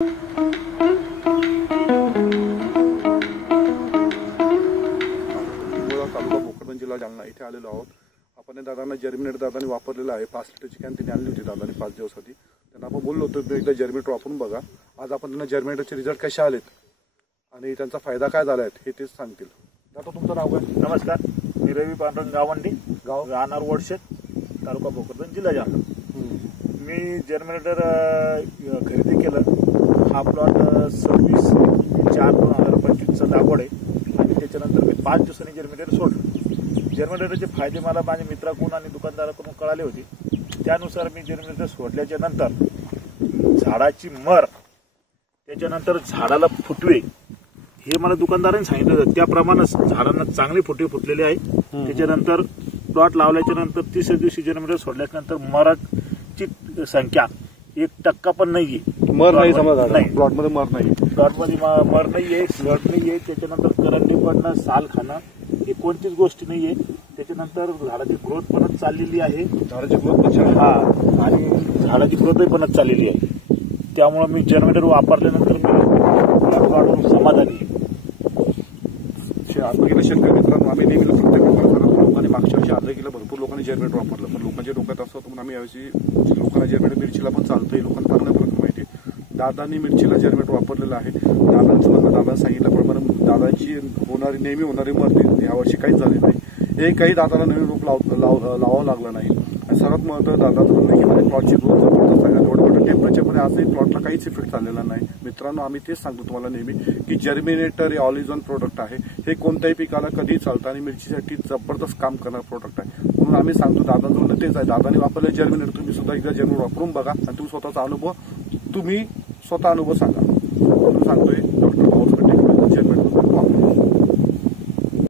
तालुका भोकरदन जिल्हा जालना इथे आलेलो आहोत। आपण दादांना जर्मिनेट दादांनी वापरलेला आहे। 5 लिटरची कॅन त्यांनी आणली होती दादांनी 5 दिवसासाठी। त्यांना आपण बोललो होतो एकदा जर्मिनेट वापरून बघा। आज आपण त्यांना जर्मिनेटचे रिझल्ट कसे आलेत आणि त्यांचा फायदा काय झाला आहे हे तेच सांगतील। दादा तुमचं नाव काय? नमस्कार, मी रवी पांडुरंग गावंडी, गाव राहणार वडशेत, तालुका भोकरदन, जिल्हा जालना। मी जर्मिनेटर खरेदी केलं। हा प्लॉट 26/4/2025 लागवड आहे आणि त्याच्यानंतर मी 5 दिवसांनी जर्मिनेटर सोडलं। जर्मिनेटरचे फायदे मला माझ्या मित्राकडून आणि दुकानदाराकडून कळाले होते। त्यानुसार मी जर्मिनेटर सोडल्याच्या नंतर झाडाची मर, त्याच्यानंतर झाडाला फुटवे हे मला दुकानदारांनी सांगितलं होतं। त्याप्रमाणे झाडांना चांगले फुटवे फुटलेले आहे। त्याच्यानंतर प्लॉट लावल्याच्या नंतर 30 दिवशी जर्मिनेटर सोडल्यानंतर मराची संख्या 1% पण नाहीये। मर नाही समजा प्लॉट मध्ये मर नाही, प्लॉट मध्ये मर नाहीये, स्लट नाहीये, त्याच्यानंतर करंटी पडणं, साल खाणं हे कोणतीच गोष्टी नाहीये। त्याच्यानंतर झाडाची ग्रोथ पण चाललेली आहे। झाडाची ग्रोथ पण छान आहे आणि झाडाची ग्रोथ पण चाललेली आहे। त्यामुळे मी जर्मिनेटर वापरल्यानंतर मी प्लॉटवर समाधानी आहे। बघितलं शेतकरी मित्रांनो, आम्ही नेहमी प्रत्येक लोकांनी मागच्या वर्षी अर्धा किलो भरपूर लोकांनी जर्मिनेट वापरलं, पण लोकांच्या डोक्यात असं होतं म्हणून आम्ही यावर्षी लोकांना जर्मिनेट मिरचीला पण चालतंय, लोकांना चांगल्या प्रकारे माहिती आहे। दादांनी मिरचीला जर्मिनेट वापरलेलं आहे। दादांचं म्हणणं दादा सांगितल्याप्रमाणे दादांची नेहमी होणारी मरते यावर्षी काहीच झाली नाही। एकही दादाला नवीन रोप लावावं लागलं नाही। सर्वात महत्त्वाचं दादाचं म्हणणं की माझ्या प्लॉटची ग्रोथ जबरदस्त आहे। एवढं मोठं टेम्परेचरमध्ये आजही प्लॉटला काहीच इफेक्ट झालेला नाही। मित्रांनो, आम्ही तेच सांगतो तुम्हाला नेहमी की जर्मिनेटर हे ऑल इज वन प्रोडक्ट आहे। हे कोणत्याही पिकाला कधीही चालतं आणि मिरचीसाठी जबरदस्त काम करणारं प्रोडक्ट आहे। म्हणून आम्ही सांगतो दादांचं म्हणणं तेच आहे। दादांनी वापरलेलं जर्मिनेटर तुम्ही सुद्धा एकदा जर्मिनेटर वापरून बघा आणि तुम्ही स्वतःचा अनुभव सांगा। म्हणून सांगतोय डॉक्टर